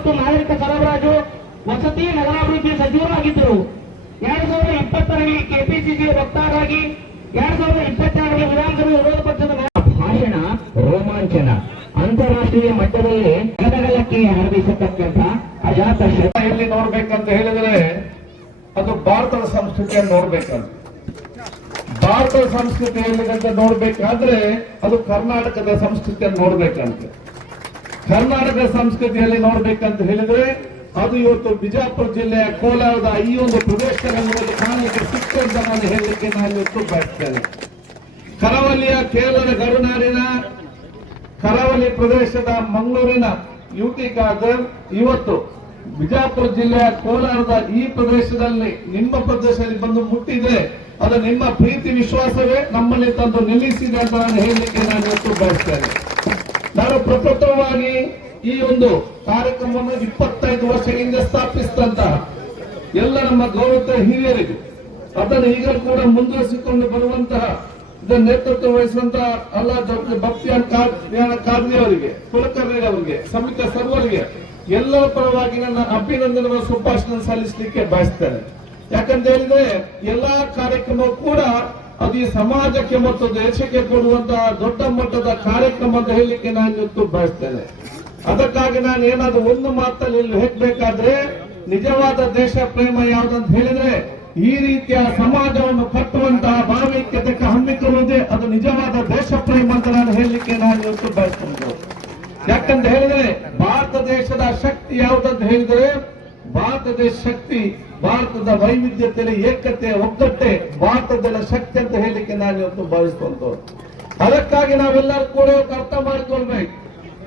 ಮತ್ತು ನಾಗರಿಕ ಸರಬರಾಜು ವಸತಿ ನಗರಾಭಿವೃದ್ಧಿ ಸಚಿವರಾಗಿದ್ದರು. ಎರಡ್ ಸಾವಿರದ ಇಪ್ಪತ್ತರಲ್ಲಿ ಕೆಪಿಸಿಸಿ ವಕ್ತಾರರಾಗಿ ಎರಡ್ ಸಾವಿರದ ಇಪ್ಪತ್ತೆರಡರಲ್ಲಿ ವಿಧಾನಸಭೆ ವಿರೋಧ ಪಕ್ಷದ ಭಾಷಣ ರೋಮಾಂಚನ. ಅಂತಾರಾಷ್ಟ್ರೀಯ ಮಟ್ಟದಲ್ಲಿ ಗದಗಲಕ್ಕೆ ಹರಡಿಸತಕ್ಕಂತ ಅಜಾತ ಎಲ್ಲಿ ನೋಡ್ಬೇಕಂತ ಹೇಳಿದ್ರೆ ಅದು ಭಾರತದ ಸಂಸ್ಕೃತಿಯನ್ನು ನೋಡ್ಬೇಕಂತ. ಭಾರತದ ಸಂಸ್ಕೃತಿ ಎಲ್ಲಿಗಂತ ನೋಡ್ಬೇಕಾದ್ರೆ ಅದು ಕರ್ನಾಟಕದ ಸಂಸ್ಕೃತಿಯನ್ನು ನೋಡ್ಬೇಕಂತೆ. ಕರ್ನಾಟಕದ ಸಂಸ್ಕೃತಿಯಲ್ಲಿ ನೋಡ್ಬೇಕಂತ ಹೇಳಿದ್ರೆ ಅದು ಇವತ್ತು ಬಿಜಾಪುರ ಜಿಲ್ಲೆಯ ಕೋಲಾರದ ಈ ಒಂದು ಪ್ರದೇಶದಲ್ಲಿ ಕಾಣಲಿಕ್ಕೆ ಸಿಕ್ಕಂತ ನಾನು ಹೇಳಲಿಕ್ಕೆ ನಾನು ಇವತ್ತು ಬಯಸ್ತೇನೆ ಕರಾವಳಿಯ ಕೇರಳದ ಗರುನಾಡಿನ ಕರಾವಳಿ ಪ್ರದೇಶದ ಮಂಗಳೂರಿನ ಯುಟಿ ಖಾದರ್ ಇವತ್ತು ಬಿಜಾಪುರ ಜಿಲ್ಲೆಯ ಕೋಲಾರದ ಈ ಪ್ರದೇಶದಲ್ಲಿ ನಿಮ್ಮ ಪ್ರದೇಶದಲ್ಲಿ ಬಂದು ಮುಟ್ಟಿದ್ರೆ ಅದು ನಿಮ್ಮ ಪ್ರೀತಿ ವಿಶ್ವಾಸವೇ ನಮ್ಮಲ್ಲಿ ತಂದು ನಿಲ್ಲಿಸಿದೆ ಅಂತ ನಾನು ಹೇಳಲಿಕ್ಕೆ ನಾನು ಇವತ್ತು ಬಯಸ್ತೇನೆ ನಾನು ಪ್ರಪ್ರಥಮವಾಗಿ ಈ ಒಂದು ಕಾರ್ಯಕ್ರಮವನ್ನು ಇಪ್ಪತ್ತೈದು ವರ್ಷ ಹಿಂದೆ ಸ್ಥಾಪಿಸಿದಂತ ಎಲ್ಲ ನಮ್ಮ ಗೌರವ ಹಿರಿಯರಿಗೆ, ಅದನ್ನು ಈಗ ಕೂಡ ಮುಂದುವರಿಸಿಕೊಂಡು ಬರುವಂತಹ ಇದನ್ನು ನೇತೃತ್ವ ವಹಿಸುವಂತಹ ಅಲ್ಲ ಡಾಕ್ಟರ್ ಭಕ್ತಿಯಾನ್ ಖಾದ್ರಿ ಅವರಿಗೆ ಕುಲಕರ್ಣಿ ಅವರಿಗೆ ಸಮಿತ ಸರ್ವರಿಗೆ ಎಲ್ಲರ ಪರವಾಗಿ ನನ್ನ ಅಭಿನಂದನೆ ಸುಭಾಷಣ ಸಲ್ಲಿಸಲಿಕ್ಕೆ ಬಯಸ್ತೇನೆ. ಯಾಕಂತ ಹೇಳಿದ್ರೆ ಎಲ್ಲಾ ಕಾರ್ಯಕ್ರಮವೂ ಕೂಡ ಅದು ಈ ಸಮಾಜಕ್ಕೆ ಮತ್ತು ದೇಶಕ್ಕೆ ಕೊಡುವಂತಹ ದೊಡ್ಡ ಮಟ್ಟದ ಕಾರ್ಯಕ್ರಮ ಅಂತ ಹೇಳಲಿಕ್ಕೆ ನಾನು ಬಯಸ್ತೇನೆ. ಅದಕ್ಕಾಗಿ ನಾನು ಏನಾದ್ರೂ ಒಂದು ಮಾತಲ್ಲಿ ಇಲ್ಲಿ ಹೇಳಬೇಕಾದ್ರೆ ನಿಜವಾದ ದೇಶ ಪ್ರೇಮ ಯಾವ್ದಂತ ಹೇಳಿದ್ರೆ, ಈ ರೀತಿಯ ಸಮಾಜವನ್ನು ಕಟ್ಟುವಂತಹ ಭಾವೈಕ್ಯತೆಗೆ ಹಮ್ಮಿಕೊಳ್ಳುವುದೇ ಅದು ನಿಜವಾದ ದೇಶ ಪ್ರೇಮ ಅಂತ ನಾನು ಹೇಳಲಿಕ್ಕೆ ನಾನು ಇವತ್ತು ಬಯಸ್ತೇನೆ. ಯಾಕಂತ ಹೇಳಿದ್ರೆ, ಭಾರತ ದೇಶದ ಶಕ್ತಿ ಯಾವುದಂತ ಹೇಳಿದ್ರೆ ಭಾರತ ದೇಶ ಶಕ್ತಿ, ಭಾರತದ ವೈವಿಧ್ಯತೆಯಲ್ಲಿ ಏಕತೆ, ಒಗ್ಗಟ್ಟೆ ಭಾರತದಲ್ಲ ಶಕ್ತಿ ಅಂತ ಹೇಳಲಿಕ್ಕೆ ನಾನು ಇವತ್ತು ಭಾವಿಸ್ಕೊಂತ ಅದಕ್ಕಾಗಿ ನಾವೆಲ್ಲರೂ ಕೂಡ ಅರ್ಥ ಮಾಡಿಕೊಳ್ಬೇಕು.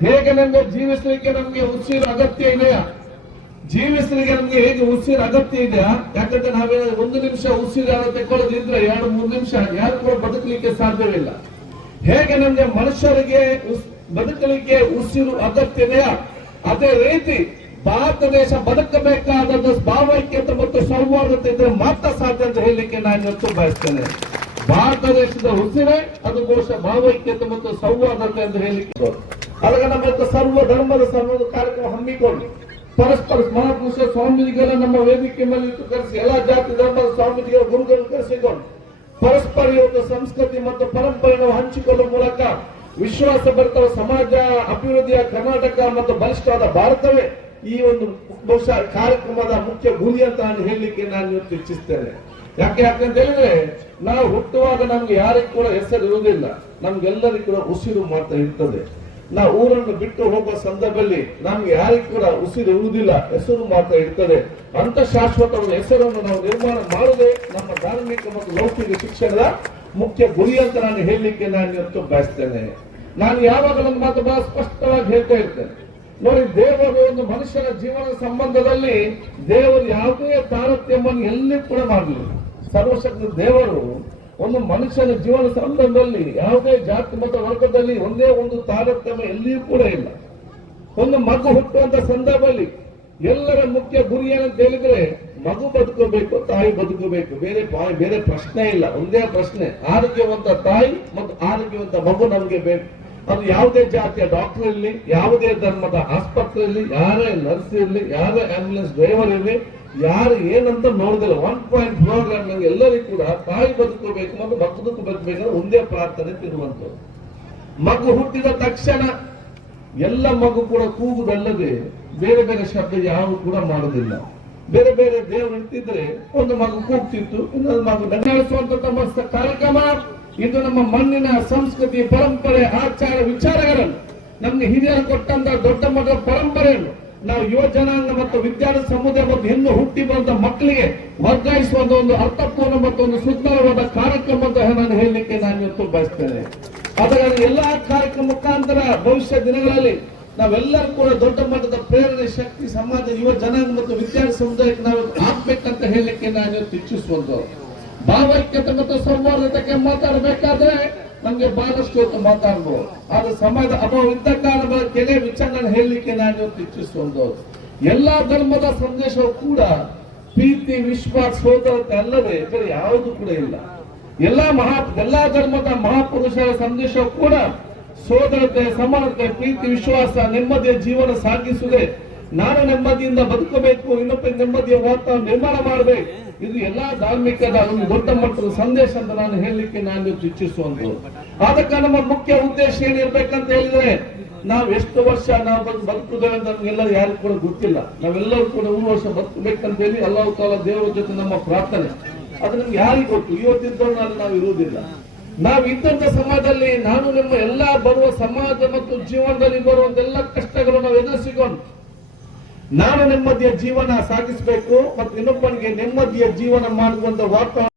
ಹೇಗೆ ನಮ್ಗೆ ಜೀವಿಸಲಿಕ್ಕೆ ನಮ್ಗೆ ಉಸಿರು ಅಗತ್ಯ ಇದೆಯಾ? ಜೀವಿಸಲಿಕ್ಕೆ ನಮ್ಗೆ ಹೇಗೆ ಉಸಿರು ಅಗತ್ಯ ಇದೆಯಾ? ಯಾಕಂದ್ರೆ ನಾವೇ ಒಂದು ನಿಮಿಷ ಉಸಿರು ತೆಕ್ಕೊಳ್ಳೋದಿದ್ರೆ ಎರಡು, ಮೂರು ನಿಮಿಷ ಯಾರು ಕೂಡ ಬದುಕಲಿಕ್ಕೆ ಸಾಧ್ಯವಿಲ್ಲ. ಹೇಗೆ ನಮಗೆ ಮನುಷ್ಯರಿಗೆ ಬದುಕಲಿಕ್ಕೆ ಉಸಿರು ಅಗತ್ಯ ಇದೆಯಾ? ಅದೇ ರೀತಿ ಭಾರತ ದೇಶ ಬದುಕಬೇಕಾದದ್ದು ಭಾವೈಕ್ಯತೆ ಮತ್ತು ಸೌಹಾರ್ದತೆ ಇದ್ರೆ ಮಾತ್ರ ಸಾಧ್ಯ ಅಂತ ಹೇಳಲಿಕ್ಕೆ ನಾನು ಇವತ್ತು ಬಯಸ್ತೇನೆ. ಭಾರತ ದೇಶದ ಉಸಿರೇ, ಅದು ಘೋಷ ಭಾವೈಕ್ಯತೆ ಮತ್ತು ಸೌಹಾರ್ದತೆ ಅಂತ ಹೇಳಲಿಕ್ಕೆ. ಅದಕ್ಕೆ ನಮ್ಮ ಸರ್ವ ಧರ್ಮದ ಸರ್ವ ಕಾರ್ಯಕ್ರಮ ಹಮ್ಮಿಕೊಂಡು ಪರಸ್ಪರ ಮಹಾಪುರುಷ ಸ್ವಾಮೀಜಿಗಳ ನಮ್ಮ ವೇದಿಕೆ ಮೇಲೆ ಇಟ್ಟು ಕರೆಸಿ ಎಲ್ಲಾ ಜಾತಿ ಧರ್ಮದ ಸ್ವಾಮೀಜಿಗಳ ಗುರುಗಳನ್ನು ಕರೆಸಿಕೊಂಡು ಪರಸ್ಪರ ಇವತ್ತು ಸಂಸ್ಕೃತಿ ಮತ್ತು ಪರಂಪರೆಯನ್ನು ಹಂಚಿಕೊಳ್ಳುವ ಮೂಲಕ ವಿಶ್ವಾಸ ಭರಿತ ಸಮಾಜ, ಅಭಿವೃದ್ಧಿಯ ಕರ್ನಾಟಕ ಮತ್ತು ಬಲಿಷ್ಠವಾದ ಭಾರತವೇ ಈ ಒಂದು ಬಹುಶಃ ಕಾರ್ಯಕ್ರಮದ ಮುಖ್ಯ ಗುರಿ ಅಂತ ನಾನು ಹೇಳಲಿಕ್ಕೆ ನಾನು ಇವತ್ತು ಇಚ್ಛಿಸ್ತೇನೆ. ಯಾಕೆ ಯಾಕಂತ ಹೇಳಿದ್ರೆ, ನಾವು ಹುಟ್ಟುವಾಗ ನಮ್ಗೆ ಯಾರಿಗೂ ಕೂಡ ಹೆಸರು ಇರುವುದಿಲ್ಲ. ನಮ್ಗೆಲ್ಲರಿಗೂ ಕೂಡ ಉಸಿರು ಮಾತ್ರ ಇರ್ತದೆ. ನಾವು ಊರನ್ನು ಬಿಟ್ಟು ಹೋಗುವ ಸಂದರ್ಭದಲ್ಲಿ ನಮ್ಗೆ ಯಾರಿಗೂ ಕೂಡ ಉಸಿರು ಇರುವುದಿಲ್ಲ, ಹೆಸರು ಮಾತ್ರ ಇರ್ತದೆ. ಅಂತ ಶಾಶ್ವತವಾದ ಹೆಸರನ್ನು ನಾವು ನಿರ್ಮಾಣ ಮಾಡುವುದೇ ನಮ್ಮ ಧಾರ್ಮಿಕ ಮತ್ತು ಲೌಕಿಕ ಶಿಕ್ಷಣದ ಮುಖ್ಯ ಗುರಿ ಅಂತ ನಾನು ಹೇಳಲಿಕ್ಕೆ ನಾನು ಇವತ್ತು ಬಯಸ್ತೇನೆ. ನಾನು ಯಾವಾಗ ನನ್ನ ಮಾತು ಬಹಳ ಸ್ಪಷ್ಟವಾಗಿ ಹೇಳ್ತಾ ಇರ್ತೇನೆ. ನೋಡಿ, ದೇವರು ಒಂದು ಮನುಷ್ಯನ ಜೀವನ ಸಂಬಂಧದಲ್ಲಿ ದೇವರು ಯಾವುದೇ ತಾರತಮ್ಯವನ್ನು ಎಲ್ಲಿ ಕೂಡ ಮಾಡಲಿಲ್ಲ ಸರ್ವಶಕ್ತ ದೇವರು ಒಂದು ಮನುಷ್ಯನ ಜೀವನ ಸಂಬಂಧದಲ್ಲಿ ಯಾವುದೇ ಜಾತಿ ಮತ್ತು ವರ್ಗದಲ್ಲಿ ಒಂದೇ ಒಂದು ತಾರತಮ್ಯ ಎಲ್ಲಿಯೂ ಕೂಡ ಇಲ್ಲ. ಒಂದು ಮಗು ಹುಟ್ಟುವಂತ ಸಂದರ್ಭದಲ್ಲಿ ಎಲ್ಲರ ಮುಖ್ಯ ಗುರಿ ಏನಂತ ಹೇಳಿದ್ರೆ, ಮಗು ಬದುಕಬೇಕು, ತಾಯಿ ಬದುಕಬೇಕು. ಬೇರೆ ಬೇರೆ ಪ್ರಶ್ನೆ ಇಲ್ಲ. ಒಂದೇ ಪ್ರಶ್ನೆ, ಆರೋಗ್ಯವಂತ ತಾಯಿ ಮತ್ತು ಆರೋಗ್ಯವಂತ ಮಗು ನಮಗೆ ಬೇಕು. ಅದು ಯಾವುದೇ ಜಾತಿಯ ಡಾಕ್ಟರ್ ಇರಲಿ, ಯಾವುದೇ ಧರ್ಮದ ಆಸ್ಪತ್ರೆ ಇರಲಿ, ಯಾರೇ ನರ್ಸ್ ಇರಲಿ, ಯಾರೇ ಆಂಬ್ಯುಲೆನ್ಸ್ ಡ್ರೈವರ್ ಇರಲಿ, ಯಾರು ಏನಂತ ನೋಡಿದಿಲ್ಲ. ಒನ್ ಪಾಯಿಂಟ್ ಪ್ರೋಗ್ರಾಮ್ ಎಲ್ಲರಿಗೂ ಕೂಡ ತಾಯಿ ಬದುಕಬೇಕು ಮತ್ತು ಮಕ್ಕಳು ಬದುಕಬೇಕಂದ್ರೆ ಒಂದೇ ಪ್ರಾರ್ಥನೆ ತಿರುವಂತದ್ದು ಮಗು ಹುಟ್ಟಿದ ತಕ್ಷಣ ಎಲ್ಲ ಮಗು ಕೂಡ ಕೂಗುದಲ್ಲದೆ ಬೇರೆ ಬೇರೆ ಶಬ್ದ ಯಾವ ಕೂಡ ಮಾಡುದಿಲ್ಲ. ಬೇರೆ ಬೇರೆ ದೇವರು ಇಟ್ಟಿದ್ರೆ ಒಂದು ಮಗು ಕೂಗ್ತಿತ್ತು, ಇನ್ನೊಂದು ಮಗು ನಡೆಸುವಂತ ತಮ್ಮ ಕಾರ್ಯಕ್ರಮ. ಇದು ನಮ್ಮ ಮಣ್ಣಿನ ಸಂಸ್ಕೃತಿ, ಪರಂಪರೆ, ಆಚಾರ, ವಿಚಾರಗಳನ್ನು ನಮ್ಗೆ ಹಿರಿಯರು ಕೊಟ್ಟಂತ ದೊಡ್ಡ ಮಗ ಪರಂಪರೆಯನ್ನು ನಾವು ಯುವ ಜನಾಂಗ ಮತ್ತು ವಿದ್ಯಾರ್ಥಿ ಸಮುದಾಯ ಮತ್ತು ಹೆಣ್ಣು ಹುಟ್ಟಿ ಬಂದ ಮಕ್ಕಳಿಗೆ ವರ್ಗಾಯಿಸುವ ಒಂದು ಅರ್ಥಪೂರ್ಣ ಮತ್ತು ಒಂದು ಸುಂದರವಾದ ಕಾರ್ಯಕ್ರಮ ಅಂತ ನಾನು ಹೇಳಲಿಕ್ಕೆ ನಾನು ಇವತ್ತು ಬಯಸ್ತೇನೆ. ಅದರ ಎಲ್ಲಾ ಕಾರ್ಯಕ್ರಮ ಮುಖಾಂತರ ಭವಿಷ್ಯ ದಿನಗಳಲ್ಲಿ ನಾವೆಲ್ಲರೂ ಕೂಡ ದೊಡ್ಡ ಮಟ್ಟದ ಪ್ರೇರಣೆ, ಶಕ್ತಿ ಸಮಾಜ ಯುವ ಜನಾಂಗ ಮತ್ತು ವಿದ್ಯಾರ್ಥಿ ಸಮುದಾಯಕ್ಕೆ ನಾವು ಆಗ್ಬೇಕಂತ ಹೇಳಲಿಕ್ಕೆ ನಾನು ಇವತ್ತು ಇಚ್ಛಿಸುವಂತವ್ರು ಭಾವೈಕ್ಯತೆ ಮತ್ತು ಸೌಹಾರ್ದತೆ ಮಾತಾಡಬೇಕಾದ್ರೆ ನಮ್ಗೆ ಬಹಳಷ್ಟು ಹೊತ್ತು ಮಾತಾಡ್ಬೋದು. ಆದ್ರೆ ಸಮಯದ ಅಭಾವ ಇದ್ದ ಕಾರಣ ಕೆಲವೇ ವಿಚಾರಗಳನ್ನು ಹೇಳಲಿಕ್ಕೆ ನಾನು ಇಚ್ಛಿಸುವಂತವ್ರು ಎಲ್ಲಾ ಧರ್ಮದ ಸಂದೇಶವು ಕೂಡ ಪ್ರೀತಿ, ವಿಶ್ವಾಸ ಸೋದರತೆ ಅಲ್ಲದೆ ಬೇರೆ ಯಾವುದು ಕೂಡ ಇಲ್ಲ. ಎಲ್ಲಾ ಮಹಾ, ಎಲ್ಲಾ ಧರ್ಮದ ಮಹಾಪುರುಷರ ಸಂದೇಶವು ಕೂಡ ಸೋದರತೆ ಸಮಾನತೆ, ಪ್ರೀತಿ, ವಿಶ್ವಾಸ, ನೆಮ್ಮದಿಯ ಜೀವನ ಸಾಗಿಸುವುದೇ ನಾನು ನೆಮ್ಮದಿಯಿಂದ ಬದುಕಬೇಕು, ಇನ್ನೊಬ್ಬ ನೆಮ್ಮದಿಯ ವಾತಾವರಣ ನಿರ್ಮಾಣ ಮಾಡಬೇಕು. ಇದು ಎಲ್ಲಾ ಧಾರ್ಮಿಕದ ಒಂದು ದೊಡ್ಡ ಮಟ್ಟದ ಸಂದೇಶ ಅಂತ ನಾನು ಹೇಳಲಿಕ್ಕೆ ನಾನು ಇಚ್ಛಿಸುವಂತದ್ದು ಕಾರಣ ನಮ್ಮ ಮುಖ್ಯ ಉದ್ದೇಶ ಏನಿರ್ಬೇಕಂತ ಹೇಳಿದ್ರೆ, ನಾವು ಎಷ್ಟು ವರ್ಷ ನಾವು ಬಂದು ಬದುಕುದೇವೆ ಅಂತ ನಮ್ಗೆಲ್ಲ ಯಾರು ಕೂಡ ಗೊತ್ತಿಲ್ಲ. ನಾವೆಲ್ಲರೂ ಕೂಡ ಮೂರು ವರ್ಷ ಬದುಕಬೇಕಂತ ಹೇಳಿ ಅಲ್ಲಾಹು ಕಾಲ ದೇವರ ಜೊತೆ ನಮ್ಮ ಪ್ರಾರ್ಥನೆ. ಅದು ನಮ್ಗೆ ಯಾರಿಗೆ ಗೊತ್ತು. ಇವತ್ತಿದ್ದವ್ರು ನಾನು ನಾವು ಇರುವುದಿಲ್ಲ. ನಾವು ಇದ್ದಂತ ಸಮಾಜದಲ್ಲಿ ನಾನು ನಮ್ಮ ಎಲ್ಲಾ ಬರುವ ಸಮಾಜ ಮತ್ತು ಜೀವನದಲ್ಲಿ ಬರುವಂತೆಲ್ಲ ಕಷ್ಟಗಳು ನಾವು ಎದುರಿಸಿಕೊಂಡು ನಾನು ನೆಮ್ಮದಿಯ ಜೀವನ ಸಾಗಿಸಬೇಕು ಮತ್ತು ಇನ್ನೊಬ್ಬನಿಗೆ ನೆಮ್ಮದಿಯ ಜೀವನ ಮಾಡುವಂತ ವಾತಾವರಣ